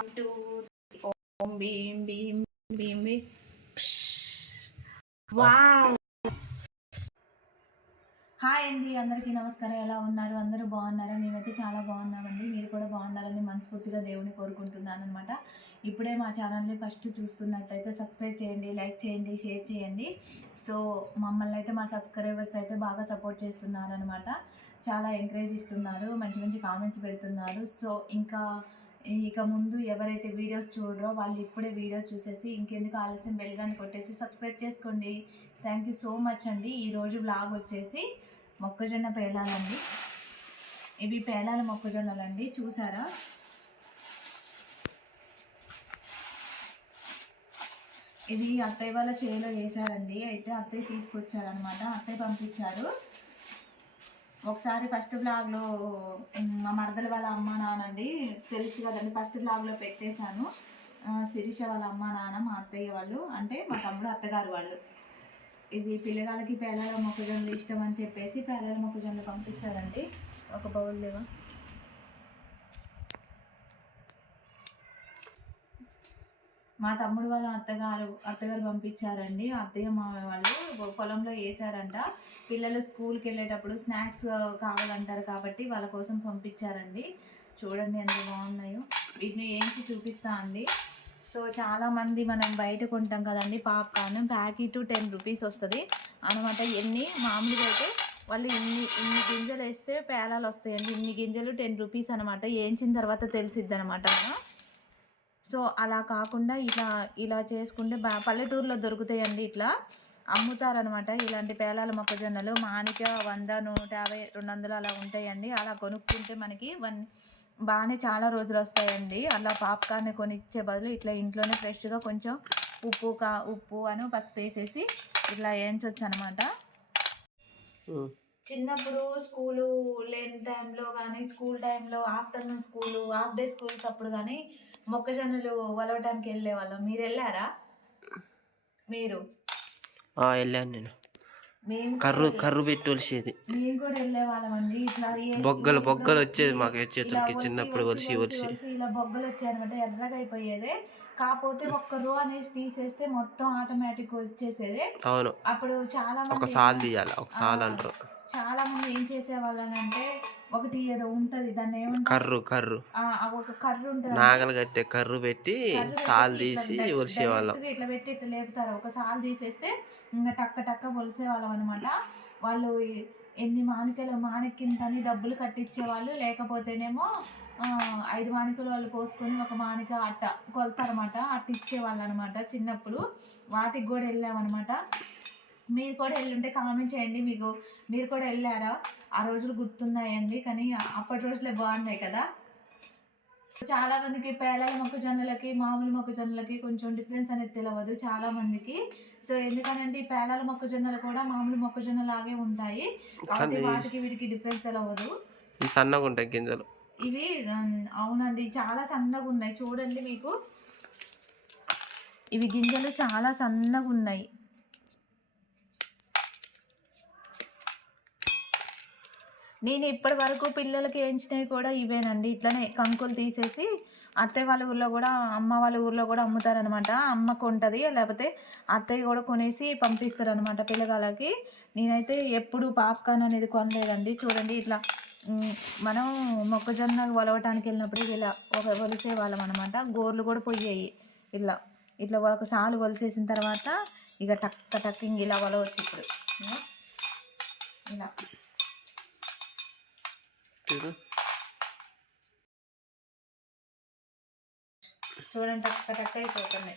2 ఓం Bheem Bheem Bheem Bheem. Wow! Hi అండి, అందరికీ నమస్కారం. ఎలా ఉన్నారు? అందరూ బాగున్నారా? మేమైతే చాలా బాగున్నామండి. మీరు కూడా బాగుండాలని మనస్ఫూర్తిగా దేవుని కోరుకుంటున్నాను అనమాట. ఇప్పుడే మా ఛానల్ని ఫస్ట్ చూస్తున్నట్టయితే సబ్స్క్రైబ్ చేయండి, లైక్ చేయండి, షేర్ చేయండి. సో మమ్మల్ని అయితే మా సబ్స్క్రైబర్స్ అయితే బాగా సపోర్ట్ చేస్తున్నారు అనమాట. చాలా ఎంకరేజ్ ఇస్తున్నారు, మంచి మంచి కామెంట్స్ పెడుతున్నారు. సో ఇక ముందు ఎవరైతే వీడియోస్ చూడరో వాళ్ళు ఇప్పుడే వీడియో చూసేసి ఇంకెందుకు ఆలస్యం బెల్గాన్ని కొట్టేసి సబ్స్క్రైబ్ చేసుకోండి. థ్యాంక్ యూ సో మచ్ అండి. ఈరోజు బ్లాగ్ వచ్చేసి మొక్కజొన్న పేలాలండి. ఇవి పేలాల మొక్కజొన్నలండి, చూసారా? ఇది అత్తయ్య వాళ్ళ చేలో వేసారండి. అయితే అత్తయ్య తీసుకొచ్చారనమాట, అత్తయ్య పంపించారు. ఒకసారి ఫస్ట్ బ్లాగ్లో మా మరదల వాళ్ళ అమ్మ నాన్నండి, తెలుసు కదండి, ఫస్ట్ బ్లాగ్లో పెట్టేశాను. శిరీష వాళ్ళ అమ్మ నాన్న, మా అత్తయ్య వాళ్ళు, అంటే మా తమ్ముడు అత్తగారు వాళ్ళు. ఇది పిల్లగాళ్ళకి పేలాల మొక్కజొన్నలు ఇష్టం అని చెప్పేసి పేలాల మొక్కజొన్నలు పంపించారండి. ఒక బౌల్ లేవా? మా తమ్ముడు వాళ్ళ అత్తగారు పంపించారండి. అత్తయ్య మామయ్య వాళ్ళు పొలంలో వేసారంట. పిల్లలు స్కూల్కి వెళ్ళేటప్పుడు స్నాక్స్ కావాలంటారు కాబట్టి వాళ్ళ కోసం పంపించారండి. చూడండి ఎంత బాగున్నాయో. వీటిని ఏంటి చూపిస్తా అండి. సో చాలామంది మనం బయట కొంటాం కదండి పాప్కార్న్, ప్యాకెట్ 10 రూపీస్ వస్తుంది అనమాట. మామూలుగా అయితే వాళ్ళు ఇన్ని గింజలు వేస్తే పేలాలు వస్తాయండి. ఇన్ని గింజలు 10 రూపీస్ అనమాట. వేయించిన తర్వాత తెలిసిద్ది అనమాట మనం. సో అలా కాకుండా ఇలా చేసుకుంటే పల్లెటూరులో దొరుకుతాయండి, ఇట్లా అమ్ముతారనమాట. ఇలాంటి పేలాల మొక్కజొన్నలు మానిక 100, 150, 200 అలా ఉంటాయండి. అలా కొనుక్కుంటే మనకి బాగానే చాలా రోజులు వస్తాయండి. అలా పాప్కార్న్ కొనిచ్చే బదులు ఇట్లా ఇంట్లోనే ఫ్రెష్గా కొంచెం ఉప్పు అని పసుపు వేసేసి ఇట్లా వేయించవచ్చు అనమాట. చిన్నప్పుడు స్కూలు లేని టైంలో కానీ, స్కూల్ టైంలో afternoon school, half day schools అప్పుడు కానీ మొక్కజొన్నలు వలవటానికి వెళ్ళే వాళ్ళం. మీరు వెళ్ళారా? వెళ్ళాను నేను. కర్రు పెట్టి వలిసేది. మేము కూడా వెళ్ళే వాళ్ళం అండి. ఇట్లా బొగ్గలు వచ్చేది మాకు చేతులకి చిన్నప్పుడు వలిసి ఇలా బొగ్గలు వచ్చాయి అనమాట. ఎర్రగా అయిపోయేది. కాకపోతే ఒక్క రో అనేసి తీసేస్తే మొత్తం ఆటోమేటిక్ వచ్చేసేది. అవును. అప్పుడు చాలా ఒక సాల్ తీయాలి, ఒక సాల్ అంటారు. చాలా మంది ఏం చేసేవాళ్ళని అంటే, ఒకటి ఏదో ఉంటది, దాన్ని ఏమంటారు, ఒక కర్రు ఉంటుంది, నాగలు కట్టే కర్రు పెట్టి సాల్ తీసి ఒలిసేవాళ్ళం. ఇట్లా పెట్టి ఇట్లా లేపుతారు. ఒక సాల్ తీసేస్తే ఇంకా టక్క ఒలిసేవాళ్ళం అనమాట. వాళ్ళు ఎన్ని మాణిక్కింతని డబ్బులు కట్టించేవాళ్ళు. లేకపోతేనేమో 5 మాణికలు వాళ్ళు పోసుకొని ఒక మాణిక అట్ట కొలతారనమాట. అట్ట ఇచ్చేవాళ్ళు అనమాట చిన్నప్పుడు. వాటికి కూడా వెళ్ళామన్నమాట. మీరు కూడా వెళ్ళుంటే కామెంట్ చేయండి. మీరు కూడా వెళ్ళారా? ఆ రోజులు గుర్తున్నాయండి. కానీ అప్పటి రోజులే బాగున్నాయి కదా. చాలా మందికి పేలాల మొక్కజొన్నలకి మామూలు మొక్కజొన్నలకి కొంచెం డిఫరెన్స్ అనేది తెలియదు చాలా మందికి. సో ఎందుకనంటే ఈ పేలాల మొక్కజొన్నలు కూడా మామూలు మొక్కజొన్న లాగే ఉంటాయి కాబట్టి వాటికి వీటికి డిఫరెన్స్ తెలియదు. సన్నగా ఉంటాయి గింజలు ఇవి. అవునండి, చాలా సన్నగా ఉన్నాయి. చూడండి, మీకు ఇవి గింజలు చాలా సన్నగా ఉన్నాయి. నేను ఇప్పటి వరకు పిల్లలకి వేయించినవి కూడా ఇవేనండి. ఇట్లనే కంకులు తీసేసి అత్తయ్య వాళ్ళ ఊర్లో కూడా, అమ్మ వాళ్ళ ఊర్లో కూడా అమ్ముతారనమాట. అమ్మకు ఉంటుంది, లేకపోతే అత్తయ్య కూడా కొనేసి పంపిస్తారనమాట పిల్లగాళ్ళకి. నేనైతే ఎప్పుడు పాప్కార్న్ అనేది కొనలేదండి. చూడండి, ఇట్లా మనం మొక్కజొన్న ఒలవటానికి వెళ్ళినప్పుడు ఇలా ఒలిసే వాళ్ళం అనమాట. గోర్లు కూడా పోయాయి. ఇట్లా ఒక సాలు ఒలిసేసిన తర్వాత ఇక టక్ ఇలా ఒలవచ్చు. ఇప్పుడు ఇలా చూడండి, టక్ అయిపోతున్నాయి.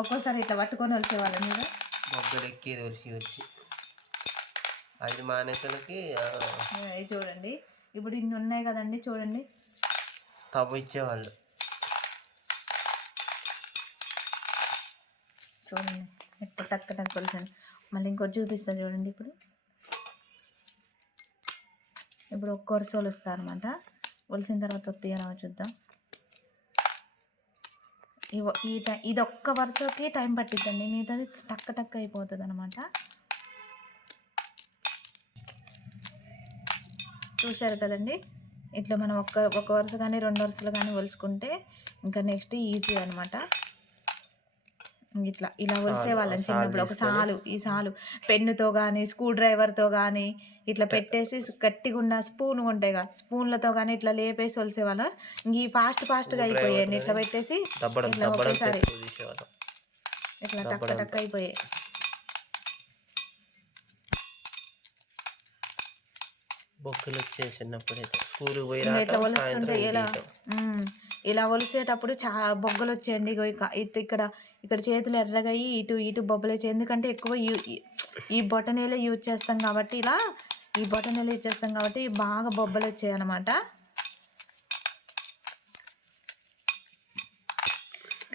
ఒక్కోసారి ఇట్లా పట్టుకొని వచ్చేవాళ్ళం. మీరు బొగ్గలు ఎక్కేది వచ్చి 5 మానేతలకి చూడండి, ఇప్పుడు ఇన్ని ఉన్నాయి కదండి. చూడండి, తవ్వ ఇచ్చేవాళ్ళు. చూడండి ఎట్లా టక్ కొలిసాను. మళ్ళీ ఇంకోటి చూపిస్తాను చూడండి. ఇప్పుడు ఒక్క వరుస ఒలుస్తారు అనమాట. ఒలిసిన తర్వాత తీయనా చూద్దాం. ఇది ఒక్క వరుసకి టైం పట్టిద్దండి, మిగతాది టక్ అయిపోతుంది అనమాట. చూసారు కదండి, ఇట్లా మనం ఒక వరుస కానీ 2 వరుసలు కానీ ఒలుచుకుంటే ఇంకా నెక్స్ట్ ఈజీ అనమాట. ఇలా ఒలిసేవాళ్ళం చిన్నప్పుడు. ఒక ఈ సాలు పెన్నుతో కానీ స్క్రూ డ్రైవర్తో కానీ ఇట్లా పెట్టేసి గట్టిగా ఉన్న స్పూన్ ఉంటాయి కదా, స్పూన్లతో కానీ ఇట్లా లేపేసి ఒలిసేవాళ్ళం. ఇంక ఈ ఫాస్ట్గా అయిపోయాయి. ఇట్లా పెట్టేసి ఇట్లా ఒకేసారి ఇట్లా టక్క టక్క అయిపోయాయి. బొక్కలు వచ్చాయి చిన్నప్పుడైతే స్కూల్ పోయి ఇట్లా ఒలుస్తుంటే ఇలా ఒలిసేటప్పుడు చాలా బొగ్గలు వచ్చాయండి. ఇక్కడ చేతులు ఎర్రగా ఇటు బొబ్బలు వచ్చాయి. ఎందుకంటే ఎక్కువ ఈ బొటనవేలు యూజ్ చేస్తాం కాబట్టి బాగా బొబ్బలు వచ్చాయి అన్నమాట.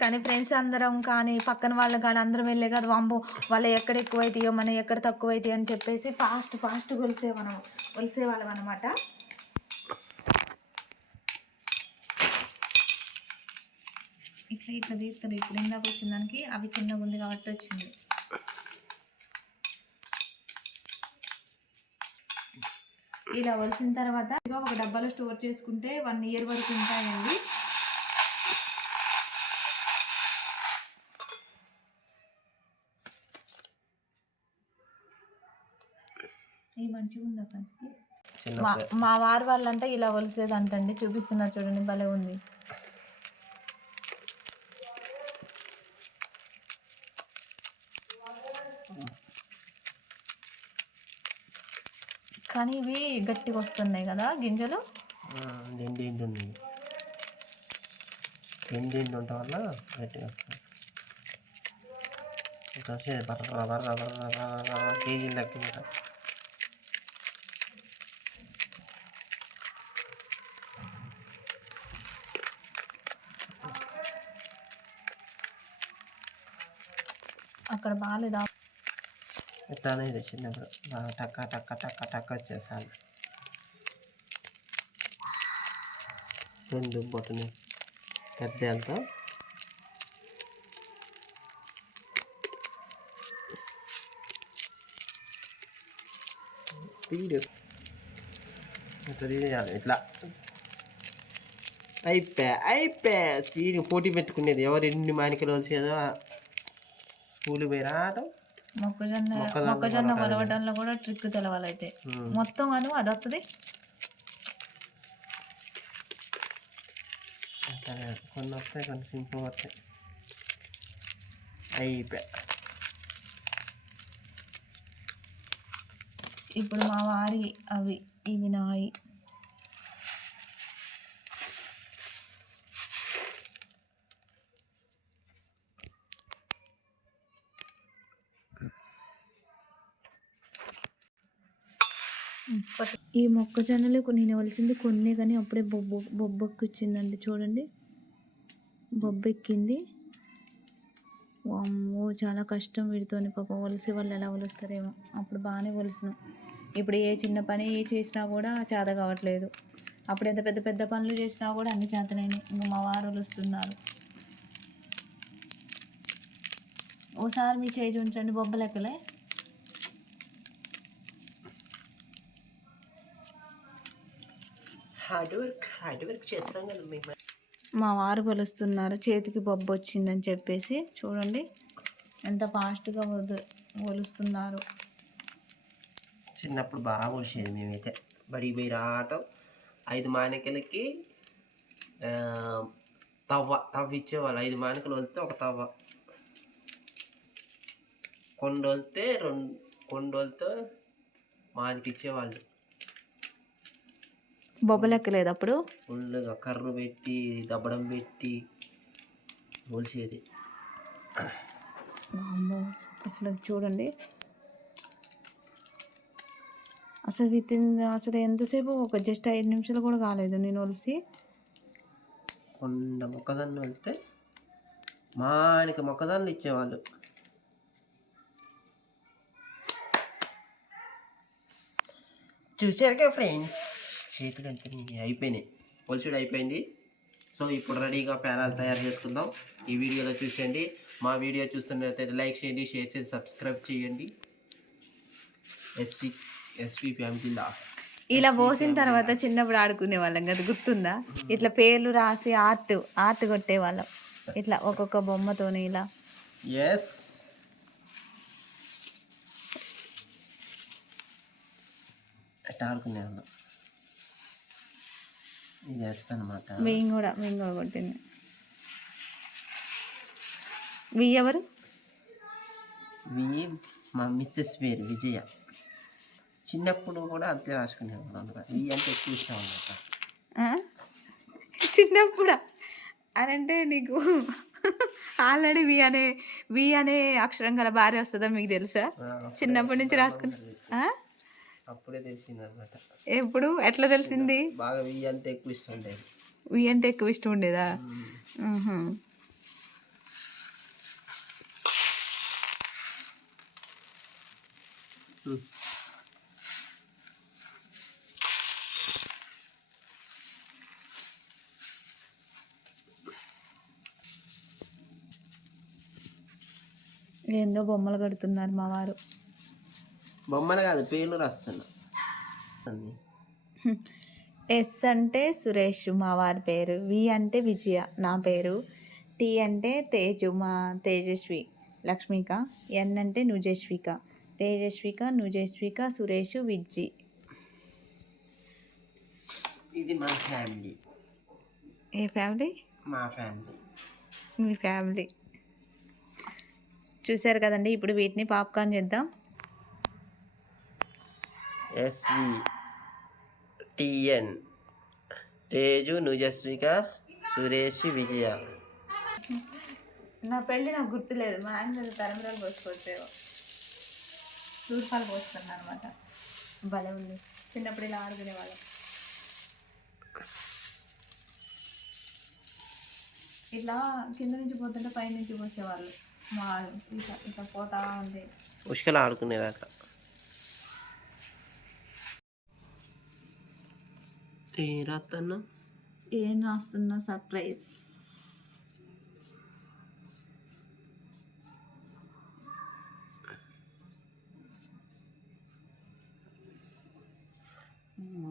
కానీ ఫ్రెండ్స్ అందరం కానీ పక్కన వాళ్ళు కానీ అందరం వెళ్ళే కదా, వాంబో వాళ్ళు ఎక్కడ ఎక్కువ అవుతాయో మనం ఎక్కడ తక్కువ అవుతాయి అని చెప్పేసి ఫాస్ట్ ఒలిసేవాళ్ళం అనమాట. ఇట్లా తీస్తారు. ఇప్పుడు ఇందాక వచ్చిన దానికి అవి చిన్నగా ఉంది కాబట్టి వచ్చింది. ఇలా ఒలిసిన తర్వాత ఒక డబ్బాలో స్టోర్ చేసుకుంటే 1 year వరకు ఉంటాయండి. ఇది మంచిగా ఉంది అక్కడికి. మా వారు వాళ్ళంటే ఇలా ఒలిసేది అంటండి. చూపిస్తున్నారు చూడండి, భలే ఉంది. కానీ ఇవి గట్టిగా వస్తున్నాయి కదా గింజలు. ఎండి ఉన్నాయి. ఎండి ఉండటం వల్ల గట్టిగా వస్తుంది. కేజీలు దక్కింది. అక్కడ బాగాలేదా ఇట్లానే చిన్నప్పుడు బాగా టక్క టక్క టక్క టక్క వచ్చేసాను. 2 బొట్టని పెద్దంతా ఇట్లా అయిపోయా స్పీడ్ పోటీ పెట్టుకునేది ఎవరు ఎన్ని మానికలు వచ్చేదో. స్కూల్ పోయి రావటం, మొక్కజొన్న కొలవడంలో కూడా ట్రిక్ తెలవాలైతే మొత్తం అది వస్తుంది. కొన్ని వస్తాయి, కొన్ని సింపుల్ వస్తాయి. అయిపోయా. ఇప్పుడు మా వారి ఇవి నాయి. ఈ మొక్కజొన్నలు నేను వలిసింది కొన్ని, కానీ అప్పుడే బొబ్బెక్కి వచ్చిందండి. చూడండి, బొబ్బెక్కింది. వామ్మో చాలా కష్టం వీటితోని. పాపం ఒలిసే వాళ్ళు ఎలా ఒలుస్తారేమో. అప్పుడు బాగానే ఒలిసినాం. ఇప్పుడు ఏ చిన్న పని చేసినా కూడా చేత కావట్లేదు. అప్పుడు ఎంత పెద్ద పెద్ద పనులు చేసినా కూడా అన్ని చేతనైనాయి. మా వారు ఒలుస్తున్నారు. ఓసారి మీ చేయి ఉంచండి, బొబ్బలెక్కలే. హార్డ్ వర్క్ చేస్తాం కదా మేము. మా వారు కొలుస్తున్నారు, చేతికి బొబ్బ వచ్చిందని చెప్పేసి. చూడండి ఎంత ఫాస్ట్గా ఒలుస్తున్నారు. చిన్నప్పుడు బాగా కొలిసేది మేమైతే. బడికి పోయి రావటం, 5 మానికలకి తవ్వ ఇచ్చేవాళ్ళు. 5 మానికలు వలితే ఒక తవ్వ, కొండొలితే మానికి ఇచ్చేవాళ్ళు. బొబ్బలెక్కలేదు అప్పుడు. ఫుల్గా కర్రు పెట్టి దబ్బడం పెట్టి ఒలిసేది. అసలు చూడండి, అసలు ఎంతసేపు జస్ట్ 5 నిమిషాలు కూడా కాలేదు నేను ఒలిసి. కొండ మొక్కజొన్న వెళ్తే మానికి మొక్కజొన్నలు ఇచ్చేవాళ్ళు. చూసారుగా ఫ్రెండ్స్, చేతులు ఎంత అయిపోయినాయి. ఒలిచుడు అయిపోయింది. సో ఇప్పుడు రెడీగా పేనాలు తయారు చేసుకుందాం. ఈ వీడియోలో చూసేయండి. మా వీడియో చూస్తున్నట్లయితే లైక్ చేయండి, షేర్ చేయండి, సబ్స్క్రైబ్ చేయండి. ఎస్వి ఫ్యామిలీ లాస్. ఇలా పోసిన తర్వాత చిన్నప్పుడు ఆడుకునే వాళ్ళం కదా, గుర్తుందా? ఇట్లా పేర్లు రాసి ఆర్ట్ కొట్టేవాళ్ళం ఇట్లా ఒక్కొక్క బొమ్మతోని ఇలా. ఎస్, అట్లా ఆడుకునే వాళ్ళం. ఇది ఎస్ అనమాట. మేము కూడా కొట్టింది. వి ఎవరు? వి మా మిస్సెస్ పేరు విజయ. చిన్నప్పుడు కూడా అంతే రాసుకునేవాళ్ళం అనమాట. వి అంటే ఎక్కువ ఇష్టం అనమాట. చిన్నప్పుడా అని అంటే నీకు ఆల్రెడీ వి అనే అక్షరం గల భార్య వస్తుందా మీకు తెలుసా? చిన్నప్పటి నుంచి రాసుకున్నా. అప్పుడే తెలిసింది అనమాట. ఎప్పుడు ఎట్లా తెలిసింది? బాగా వి అంటే ఎక్కువ ఇష్టం ఉండేది. వి అంటే ఎక్కువ ఇష్టం ఉండేదా? ఏందో బొమ్మలు కడుతున్నారు మా వారు. బొమ్మలు కాదు, పేర్లు రాస్తున్నా. ఎస్ అంటే సురేష్ మా వారి పేరు, వి అంటే విజయ నా పేరు, టీ అంటే తేజు మా తేజస్వి లక్ష్మిక, ఎన్ అంటే నుజస్విక నుజస్విక సురేష్ విజ్జి. ఇది మా ఫ్యామిలీ. ఏ ఫ్యామిలీ? మా ఫ్యామిలీ. మీ ఫ్యామిలీ. చూసారు కదండి. ఇప్పుడు వీటిని పాప్కార్న్ చేద్దాం. ఎస్వి టిఎన్ తేజు నుజస్విక సురేష్ విజయ. నా పెళ్ళి నాకు గుర్తులేదు. మా ఆయన తరమరాలు పోసుకొచ్చేవో తూర్పాలు పోస్తున్నాను అనమాట. భలే ఉంది. చిన్నప్పుడు ఇలా ఆడుకునేవాళ్ళం. ఇట్లా కింద నుంచి పోతుంటే పై నుంచి పోసేవాళ్ళు మా వాళ్ళు. ఇట్లా ఇట్లా పోతా ఉంది. ఉష్కలు ఆడుకునేదాకా. ఏం రాస్తున్నా? ఏం రాస్తున్నా? సర్ప్రైజ్.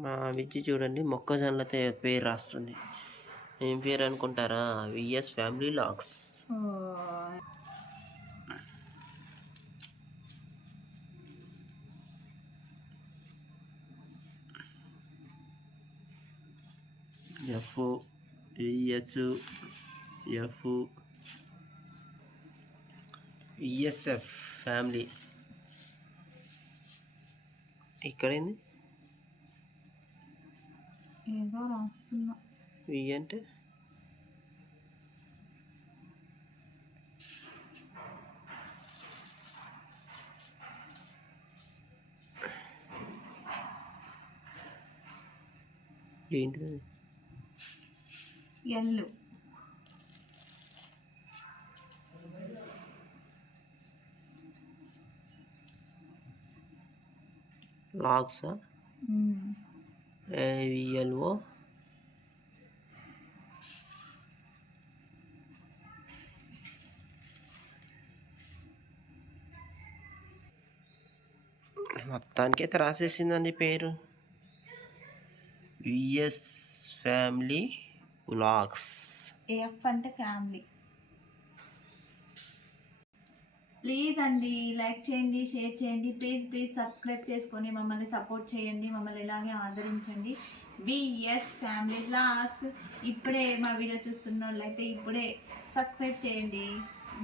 మా విజ్జి చూడండి, మొక్కజొన్నలతో పేరు రాస్తుంది. ఏం పేరు అనుకుంటారా? VS family logs. F VS F VSF family. ఇక్కడేంది? ఏదో రాస్తున్నా. వి అంటే ఏంటిది? ఎల్లు. లాగ్సా? ఏవిఎల్ఓ. మొత్తానికి అయితే రాసేసిందండి పేరు. VS family vlogs. ఏఎఫ్ అంటే ఫ్యామిలీ. ప్లీజ్ అండి లైక్ చేయండి, షేర్ చేయండి. ప్లీజ్ సబ్స్క్రైబ్ చేసుకొని మమ్మల్ని సపోర్ట్ చేయండి. మమ్మల్ని ఇలాగే ఆదరించండి. VS family vlogs. ఇప్పుడే మా వీడియో చూస్తున్న వాళ్ళైతే ఇప్పుడే సబ్స్క్రైబ్ చేయండి.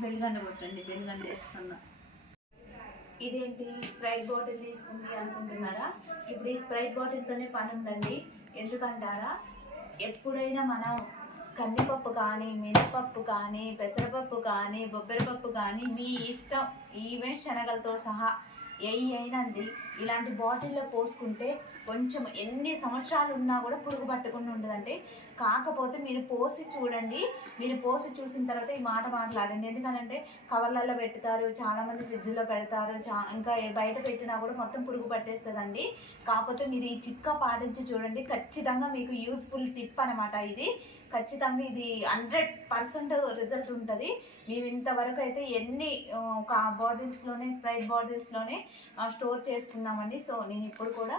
బెల్ గంట కొట్టండి. బెల్ గంట వేస్తున్నా. ఇదేంటి స్ప్రైట్ బాటిల్ తీసుకుంది అనుకుంటున్నారా? ఇప్పుడు ఈ స్ప్రైట్ బాటిల్తోనే పని ఉందండి. ఎందుకంటారా? ఎప్పుడైనా మనం కందిపప్పు కానీ, మినపప్పు కానీ, పెసరపప్పు కానీ, బొబ్బరిపప్పు కానీ, మీ ఇష్టం ఈవెన్ శనగలతో సహా అయినండి ఇలాంటి బాటిల్లో పోసుకుంటే కొంచెం ఎన్ని సంవత్సరాలు ఉన్నా కూడా పురుగు పట్టకుండా ఉండదండి. కాకపోతే మీరు పోసి చూడండి. మీరు పోసి చూసిన తర్వాత ఈ మాట మాట్లాడండి. ఎందుకనంటే కవర్లలో పెడతారు, చాలామంది ఫ్రిడ్జ్లో పెడతారు, ఇంకా బయట పెట్టినా కూడా మొత్తం పురుగు పట్టేస్తుందండి. కాకపోతే మీరు ఈ చిట్కా పాటించి చూడండి. ఖచ్చితంగా మీకు యూస్ఫుల్ టిప్ అనమాట ఇది. ఖచ్చితంగా ఇది 100% రిజల్ట్ ఉంటుంది. మేము ఇంతవరకు అయితే ఎన్ని బాటిల్స్లోనే స్ప్రైట్ బాటిల్స్లోనే స్టోర్ చేసుకున్నామండి. సో నేను ఇప్పుడు కూడా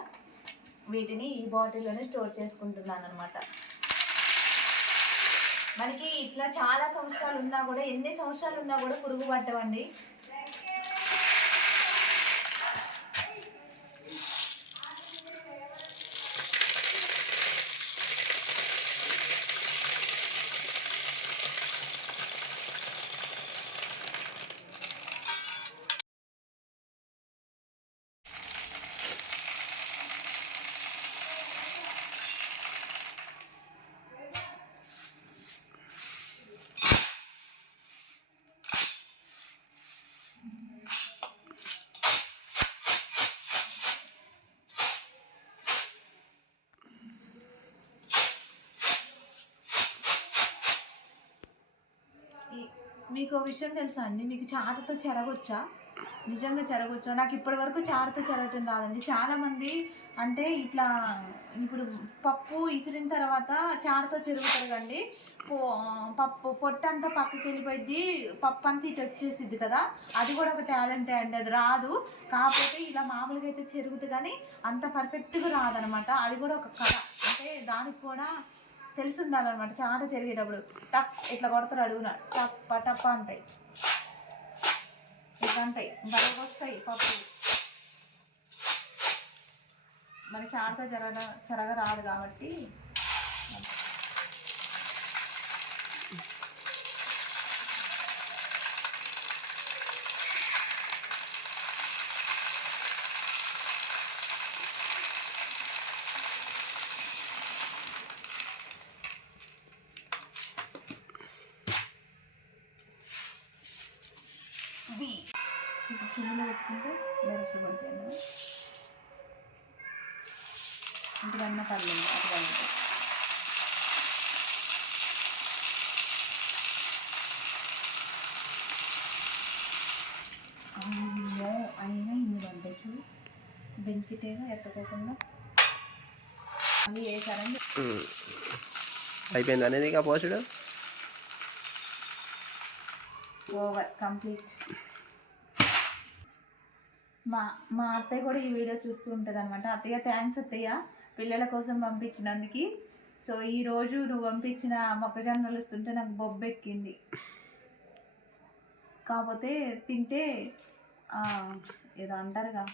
వీటిని ఈ బాటిల్లోనే స్టోర్ చేసుకుంటున్నాను అనమాట. మనకి ఇట్లా చాలా సంవత్సరాలు ఉన్నా కూడా, ఎన్ని సంవత్సరాలు ఉన్నా కూడా పురుగు పట్టవండి. మీకు విషయం తెలుసా అండి, మీకు చాటతో చెరగొచ్చా? నిజంగా చెరగొచ్చా? నాకు ఇప్పటి వరకు చాటతో చెరగటం రాదండి. చాలామంది అంటే ఇట్లా ఇప్పుడు పప్పు ఇసిరిన తర్వాత చాటతో చెరుగుతారు కండి. పప్పు పొట్టంతా పక్కకి వెళ్ళిపోయింది, పప్పు అంతా ఇటు వచ్చేసిద్ది కదా. అది కూడా ఒక టాలెంటే అండి, అది రాదు. కాకపోతే ఇలా మామూలుగా అయితే చెరుగుతుంది కానీ అంత పర్ఫెక్ట్గా రాదనమాట. అది కూడా ఒక కళ, అంటే దానికి కూడా తెలిసి ఉండాలన్నమాట. చాట చెరిగేటప్పుడు టక్ ఇట్లా కొడతారు అడుగున, టప్ప టప్ప అంటాయి, ఇట్లా అంటాయి, బయటకు వస్తాయి పప్పు. మన చాటతో చెరగ రాదు కాబట్టి. సిమ్లో పెట్టుకుంటే మెరుపు పడిపోయింది. ఇంటికి అన్న పర్లేదు అట్లా ఉంటుంది. అమ్మో అయినా ఇన్ని పడ్డాయి చూడు. బెనిఫిటేగా ఎత్తుకోకుండా మళ్ళీ వేసారని అయిపోయింది అనేది ఇక పోసుడు ఓవర్ కంప్లీట్. మా అత్తయ్య కూడా ఈ వీడియో చూస్తూ ఉంటుంది అనమాట. అత్తయ్య థ్యాంక్స్ అత్తయ్య, పిల్లల కోసం పంపించినందుకు. సో ఈరోజు నువ్వు పంపించిన మొక్కజొన్నలు వస్తుంటే నాకు బొబ్బెక్కింది. కాకపోతే తింటే ఏదో అంటారుగా,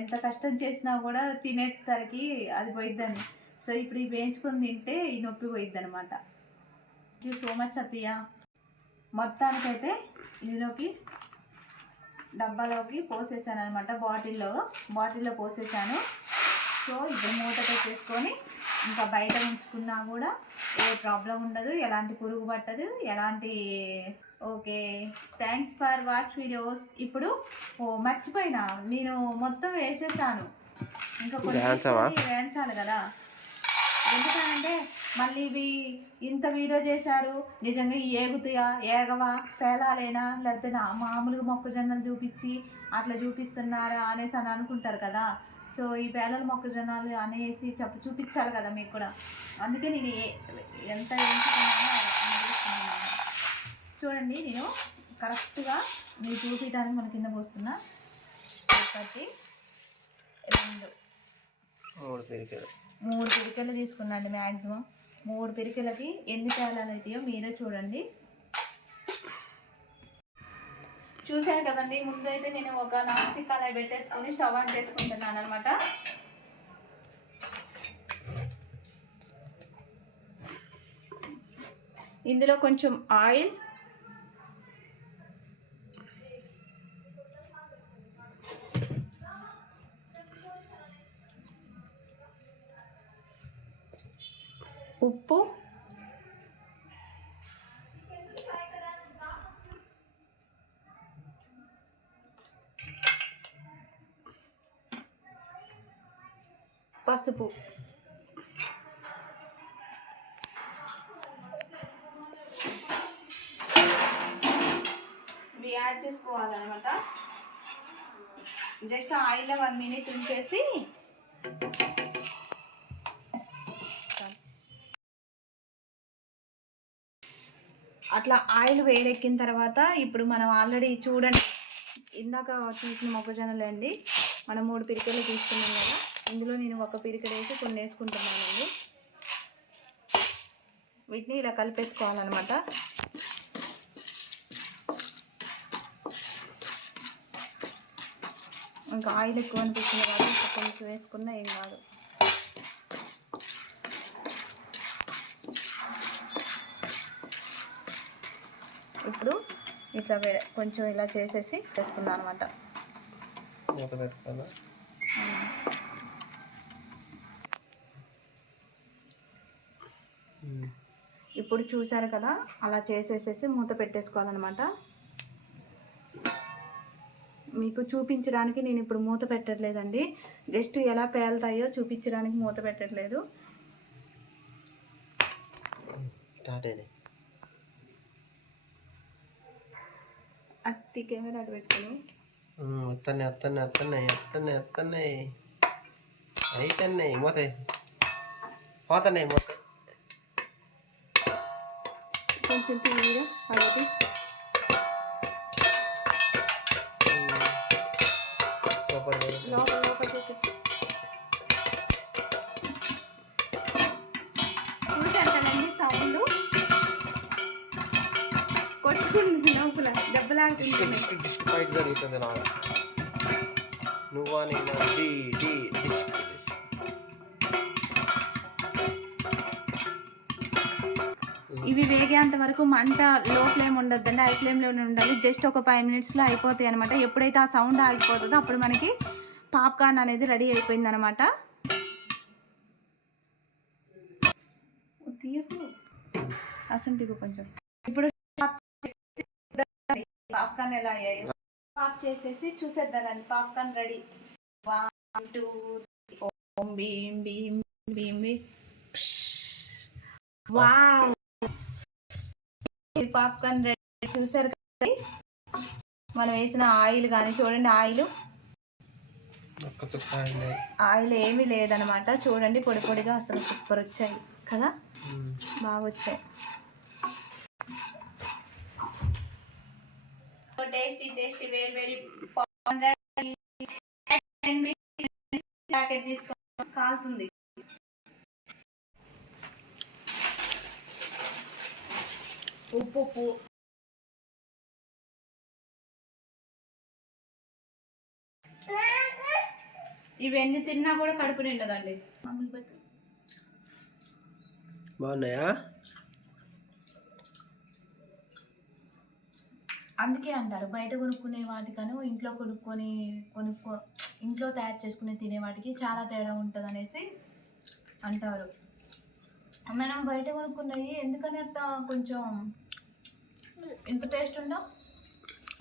ఎంత కష్టం చేసినా కూడా తినేసరికి అది పోయిద్దని. సో ఇప్పుడు ఈ వేయించుకొని తింటే ఈ నొప్పి పోయిద్ది అనమాట. థ్యాంక్ యూ సో మచ్ అత్తయ్య. మొత్తానికైతే ఇందులోకి డబ్బాలోకి పోసేసాను అనమాట. బాటిల్లో పోసేసాను. సో ఇప్పుడు మూత పెట్టేసుకొని ఇంకా బయట ఉంచుకున్నా కూడా ఏ ప్రాబ్లం ఉండదు, ఎలాంటి పురుగు పట్టదు, ఎలాంటి. Okay, thanks for watch videos. ఇప్పుడు మర్చిపోయినా, నేను మొత్తం వేసేసాను, ఇంకా కొన్ని వేయించాలి కదా. ఎందుకంటే మళ్ళీ ఇవి ఇంత వీడియో చేశారు, నిజంగా ఏగుతాయా ఏగవా పేలాలేనా, లేకపోతే మామూలుగా మొక్కజొన్నలు చూపించి అట్లా చూపిస్తున్నారా అనేసి అని అనుకుంటారు కదా. సో ఈ పేలల మొక్కజొన్నలు అనేసి చూపించాలి కదా మీకు కూడా. అందుకే నేను ఎంత చూడండి, నేను కరెక్ట్గా మీరు చూపించడానికి మన కింద పోస్తున్నా. 1 2 3 పిరికెలు తీసుకున్నాండి. మ్యాక్సిమం 3 పిరికెలకి ఎన్ని పేలాలు అవుతాయో మీరే చూడండి. చూశాను కదండి. ముందు అయితే నేను ఒక నాన్ స్టిక్ కళాయి పెట్టేసుకొని స్టవ్ ఆన్ చేసుకుంటున్నాను అనమాట. ఇందులో కొంచెం ఆయిల్, ఉప్పు, పసుపు, ఇవి యాడ్ చేసుకోవాలన్నమాట. జస్ట్ ఆయిల్లో 1 మినిట్ ఉంచేసి అట్లా ఆయిల్ వేడెక్కిన తర్వాత ఇప్పుడు మనం ఆల్రెడీ చూడండి, ఇందాక తీసిన మొక్కజొన్నలు అండి మనం 3 పిరికెలు తీసుకున్నాం కదా. ఇందులో నేను ఒక పిరికెడు వేసి కొన్ని వేసుకుంటున్నానండి. వీటిని ఇలా కలిపేసుకోవాలన్నమాట. ఇంకా ఆయిల్ ఎక్కువ అనిపిస్తున్న వాళ్ళు కొంచెం వేసుకున్నా ఏం కాదు. ఇప్పుడు ఇట్లా కొంచెం ఇలా చేసేసి వేసుకుందాం అనమాట. ఇప్పుడు చూసారు కదా, అలా చేసేసేసి మూత పెట్టేసుకోవాలన్నమాట. మీకు చూపించడానికి నేను ఇప్పుడు మూత పెట్టట్లేదండి, జస్ట్ ఎలా పేలుతాయో చూపించడానికి మూత పెట్టట్లేదు. అత్తి కెమెరా అటు పెట్టుకుని కొంచెం తీయగా అదొకటి లోపల లోపల చూసారు కదండి సౌండ్ కొట్టుకుంటుంది, లోపల దెబ్బలాడుతుంది. జరుగుతుంది నువ్వా ఇవి వేగేంత వరకు మంట లో ఫ్లేమ్ ఉండొద్దండి, హై ఫ్లేమ్లోనే ఉండాలి. జస్ట్ ఒక 5 మినిట్స్లో అయిపోతాయి అనమాట. ఎప్పుడైతే ఆ సౌండ్ ఆగిపోతుందో అప్పుడు మనకి పాప్కార్న్ అనేది రెడీ అయిపోయింది అనమాట. అసలు కొంచెం ఇప్పుడు పాప్కార్న్ ఎలా అయ్యాయి పాప్ చేసేసి చూసేద్దానండి. Popcorn ready. 1 2 beam beam beam wow, popcorn ready. చూసారు కదా మనం వేసిన ఆయిల్ కానీ చూడండి, ఆయిల్ ఏమీ లేదనమాట. చూడండి పొడి పొడిగా అసలు సూపర్ వచ్చాయి కదా, బాగా వచ్చాయి. టేస్టీ టేస్టీ వేడి వేడి ప్యాకెట్ తీసుకో, కాలుతుంది. ఉప్పు ఇవన్నీ తిన్నా కూడా కడుపు నిండదండి. బాగున్నాయా? అందుకే అంటారు బయట కొనుక్కునే వాటికను ఇంట్లో ఇంట్లో తయారు చేసుకుని తినే వాటికి చాలా తేడా ఉంటుంది అనేసి అంటారు. మనం బయట కొనుక్కున్నవి ఎందుకని అట్లా కొంచెం ఇంత టేస్ట్ ఉండవు.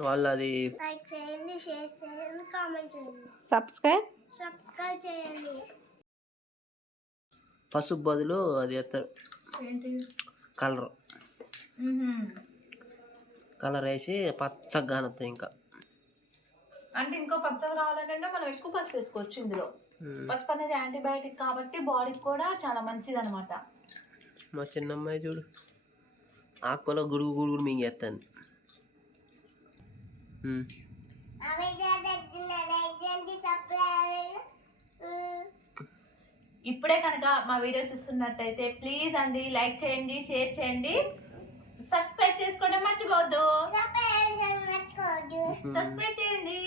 వాళ్ళది లైక్ చేయండి, షేర్ చేయండి, కామెంట్ చేయండి, సబ్స్క్రైబ్ చేయండి. పసుపు బదులు అది ఏంటి కలర్ వేసి పచ్చగా వస్తాయి. ఇంకా అంటే ఇంకో పచ్చగా రావాలంటే మనం ఎక్కువ పసుపు వేసుకోవచ్చు. ఇందులో పసుపు అనేది యాంటీబయాటిక్ కాబట్టి బాడీకి కూడా చాలా మంచిది అనమాట. మా చిన్నమ్మాయి చూడు ఆకులో గుడుగు గుడుగుడు మింగేస్తాను. ఇప్పుడే కనుక మా వీడియో చూస్తున్నట్టయితే ప్లీజ్ అండి లైక్ చేయండి, షేర్ చేయండి, సబ్స్క్రైబ్ చేసుకోవడం మర్చిపోవద్దు. సబ్స్క్రైబ్ చేయండి.